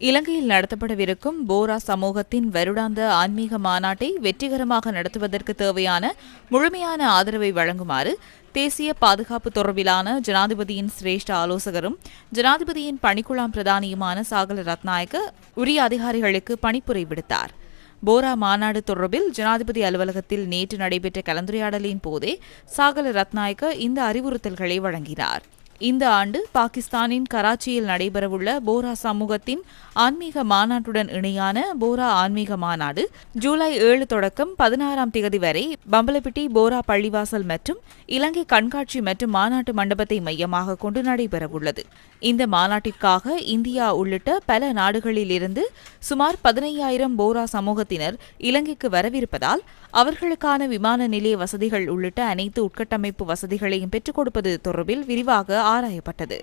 இலங்கையில் நடத்தப்படவிருக்கும் போரா சமூகத்தின் வருடாந்த ஆன்மீக மாநாட்டை வெற்றிகரமாக நடத்துவதற்கு தேவையான முழுமையான ஆதரவை வழங்குமாறு தேசிய பாதுகாப்பு தொடர்பிலான ஜனாதிபதியின் சிரேஷ்ட ஆலோசகரும் ஜனாதிபதியின் பணிக்குழாம் பிரதானியுமான சாகல ரத்நாயக்க உரிய அதிகாரிகளுக்கு பணிப்புரை விடுத்தார். போரா மாநாடு தொடர்பில் ஜனாதிபதி அலுவலகத்தில் நேற்று நடைபெற்ற கலந்துரையாடலின் போதே சாகல ரத்நாயக்க இந்த அறிவுறுத்தல்களை வழங்கினார். இந்த ஆண்டு பாகிஸ்தானின் கராச்சியில் நடைபெறவுள்ள போரா சமூகத்தின் ஆன்மீக மாநாட்டுடன் இணையான போரா ஆன்மீக மாநாடு ஜூலை ஏழு தொடக்கம் பதினாறாம் தேதி வரை பம்பலப்பிட்டி போரா பள்ளிவாசல் மற்றும் இலங்கை கண்காட்சி மற்றும் மாநாட்டு மண்டபத்தை மையமாக கொண்டு நடைபெறவுள்ளது. இந்த மாநாட்டிற்காக இந்தியா உள்ளிட்ட பல நாடுகளில் இருந்து சுமார் பதினையாயிரம் போரா சமூகத்தினர் இலங்கைக்கு வரவிருப்பதால் அவர்களுக்கான விமான நிலைய வசதிகள் உள்ளிட்ட அனைத்து உட்கட்டமைப்பு வசதிகளையும் பெற்றுக் கொடுப்பது தொடர்பில் விரிவாக ஆராயப்பட்டது.